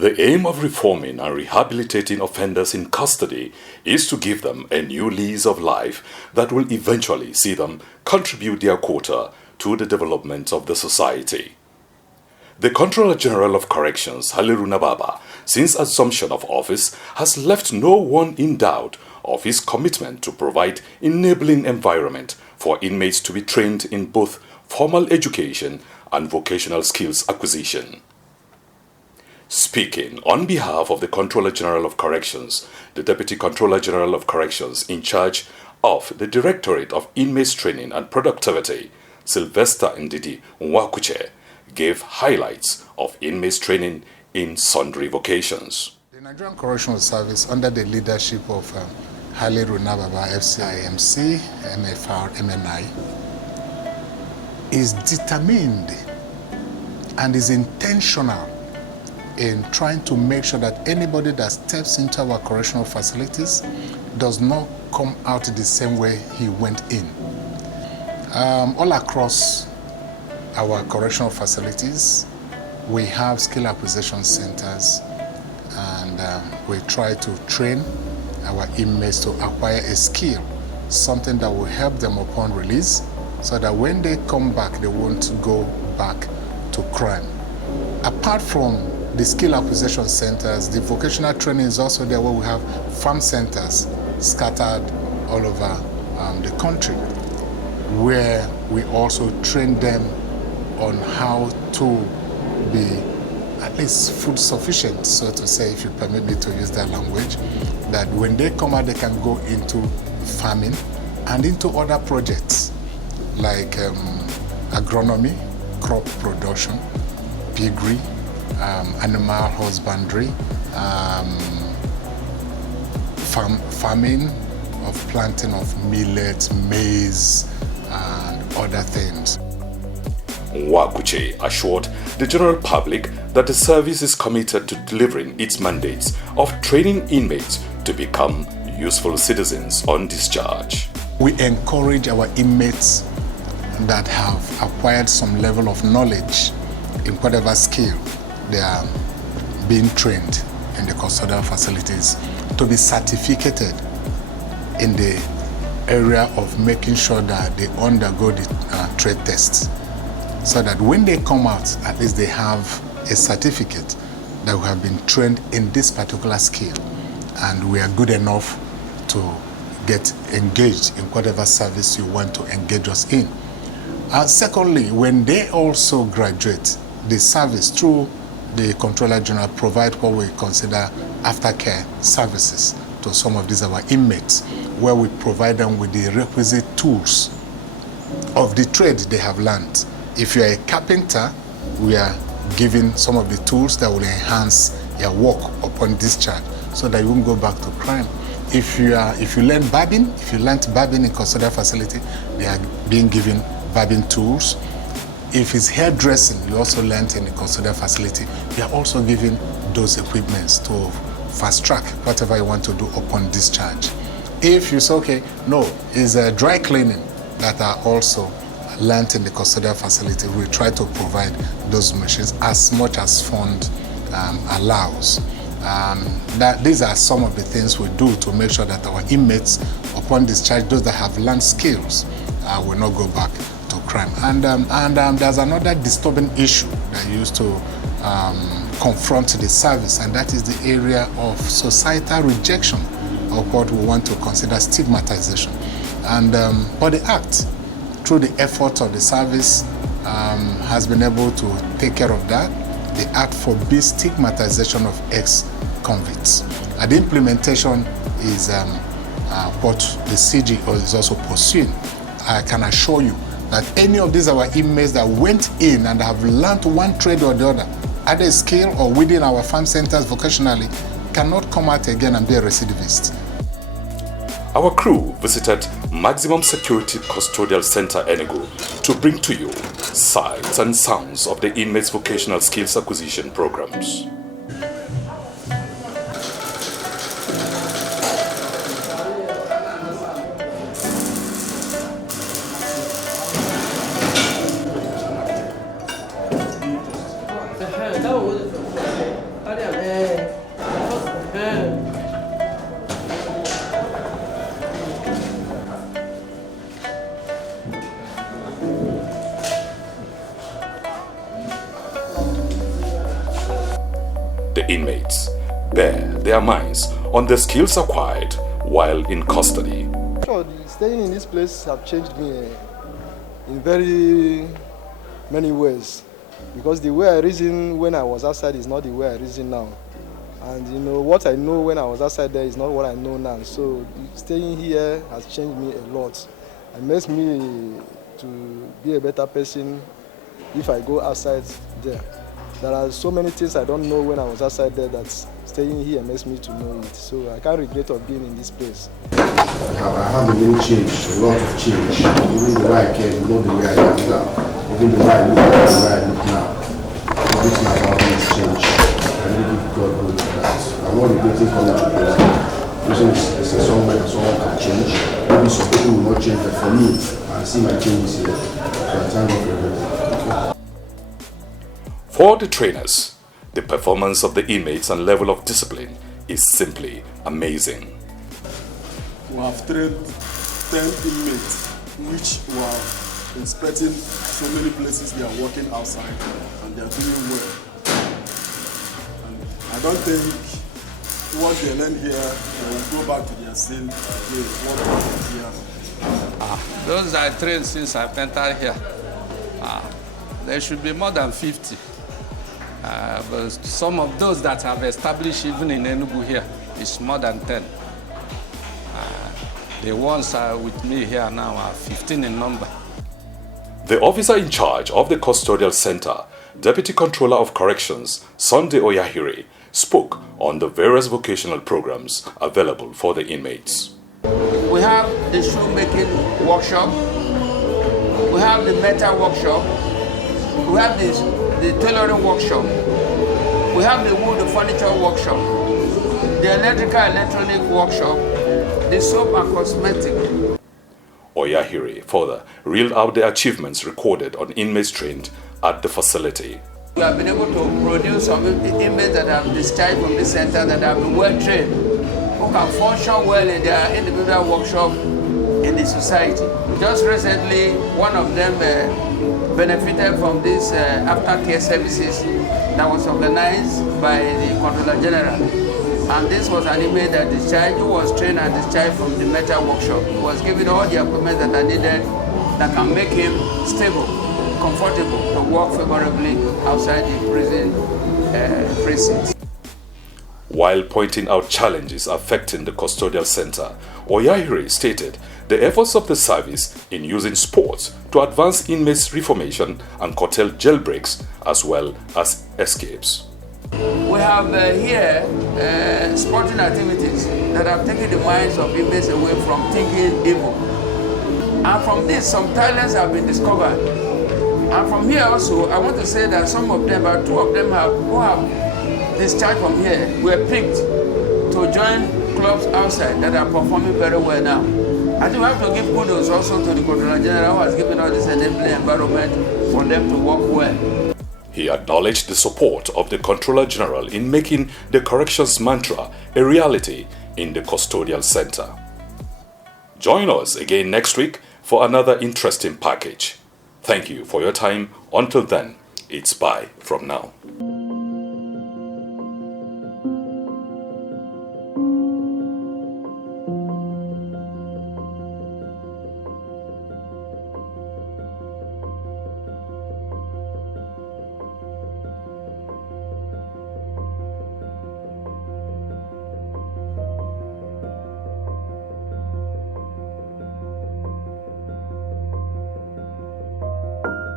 The aim of reforming and rehabilitating offenders in custody is to give them a new lease of life that will eventually see them contribute their quota to the development of the society. The Controller General of Corrections, Haliru Nababa, since assumption of office, has left no one in doubt of his commitment to provide enabling environment for inmates to be trained in both formal education and vocational skills acquisition. Speaking on behalf of the Controller General of Corrections, the Deputy Controller General of Corrections in charge of the Directorate of Inmates Training and Productivity, Sylvester Ndidi Nwakuche, gave highlights of inmates training in sundry vocations. The Nigerian Correctional Service, under the leadership of Haliru Nababa, FCIMC, MFR, MNI, is determined and is intentional in trying to make sure that anybody that steps into our correctional facilities does not come out the same way he went in. All across our correctional facilities, we have skill acquisition centers, and we try to train our inmates to acquire a skill, something that will help them upon release, so that when they come back, they won't go back to crime. Apart from the skill acquisition centers, the vocational training is also there, where we have farm centers scattered all over the country, where we also train them on how to be at least food sufficient, so to say, if you permit me to use that language, that when they come out, they can go into farming and into other projects like agronomy, crop production, piggery, animal husbandry, farming of planting of millet, maize, and other things. Nwakuche assured the general public that the service is committed to delivering its mandates of training inmates to become useful citizens on discharge. We encourage our inmates that have acquired some level of knowledge in whatever skill they are being trained in the custodial facilities to be certificated in the area of making sure that they undergo the trade tests, so that when they come out, at least they have a certificate that we have been trained in this particular skill, and we are good enough to get engaged in whatever service you want to engage us in. Secondly, when they also graduate, the service through the Controller General provide what we consider aftercare services to some of these our inmates, where we provide them with the requisite tools of the trade they have learned. If you are a carpenter, we are giving some of the tools that will enhance your work upon discharge, so that you won't go back to crime. If you learn barbing, if you learned barbing in custodial facility, they are being given barbing tools. If it's hairdressing, you also learned in the custodial facility, you are also given those equipments to fast track whatever you want to do upon discharge. If you say, okay, no, it's dry cleaning that are also learned in the custodial facility, we try to provide those machines as much as fund allows. These are some of the things we do to make sure that our inmates, upon discharge, those that have learned skills, will not go back to crime. And there's another disturbing issue that used to confront the service, and that is the area of societal rejection, of what we want to consider stigmatization. And but the Act, through the efforts of the service, has been able to take care of that. The Act forbids stigmatization of ex-convicts. And the implementation is what the CG is also pursuing. I can assure you that any of these our inmates that went in and have learned one trade or the other, either a skill or within our farm centers vocationally, cannot come out again and be a recidivist. Our crew visited Maximum Security Custodial Center Enugu to bring to you sights and sounds of the Inmates Vocational Skills Acquisition programs. their minds on the skills acquired while in custody. Sure, staying in this place have changed me in very many ways, because the way I reason when I was outside is not the way I reason now. And you know, what I know when I was outside there is not what I know now. So staying here has changed me a lot. It makes me to be a better person if I go outside there. There are so many things I don't know when I was outside there that staying here makes me to know it. So I can't regret of being in this place. I have really changed, a lot of change. Even the way I came, not the way I am now. Even the way I look now, the way I look now. Everything about me has changed. I really give God glory for that. I'm not regretting coming to prison. Prison is somewhere that someone can change. Maybe some people will not change, but for me, I see my changes here. So I thank God for everything. For the trainers, the performance of the inmates and level of discipline is simply amazing. We have trained 10 inmates, which were inspecting so many places. They are working outside and they are doing well. And I don't think what they learn here, they will go back to their cell again. What happened here? Those I trained since I entered here, there should be more than 50. But some of those that have established even in Enugu here is more than 10. The ones with me here now are 15 in number. The officer in charge of the custodial center, Deputy Controller of Corrections, Sunday Oyahire, spoke on the various vocational programs available for the inmates. We have the shoemaking workshop, we have the metal workshop, we have the tailoring workshop, we have the wood furniture workshop, the electronic workshop, the soap and cosmetic. Oyahire further reeled out the achievements recorded on inmates trained at the facility. We have been able to produce some inmates that have discharged from the center that have been well trained, who can function well in their individual workshop in the society. Just recently, one of them benefited from this aftercare services that was organized by the Controller General. And this was an inmate that discharged, who was trained and discharged from the metal workshop. He was given all the equipment that are needed that can make him stable, comfortable to work favorably outside the prison precinct. While pointing out challenges affecting the custodial center, Oyahire stated the efforts of the service in using sports to advance inmates' reformation and curtail jailbreaks as well as escapes. We have here sporting activities that have taken the minds of inmates away from thinking evil. And from this, some talents have been discovered. And from here also, I want to say that some of them, about 2 of them who have discharged from here, were picked to join clubs outside that are performing very well now. I think we have to give kudos also to the Controller General, who has given us this enabling environment for them to work well. He acknowledged the support of the Controller General in making the corrections mantra a reality in the custodial center. Join us again next week for another interesting package. Thank you for your time. Until then, it's bye from now.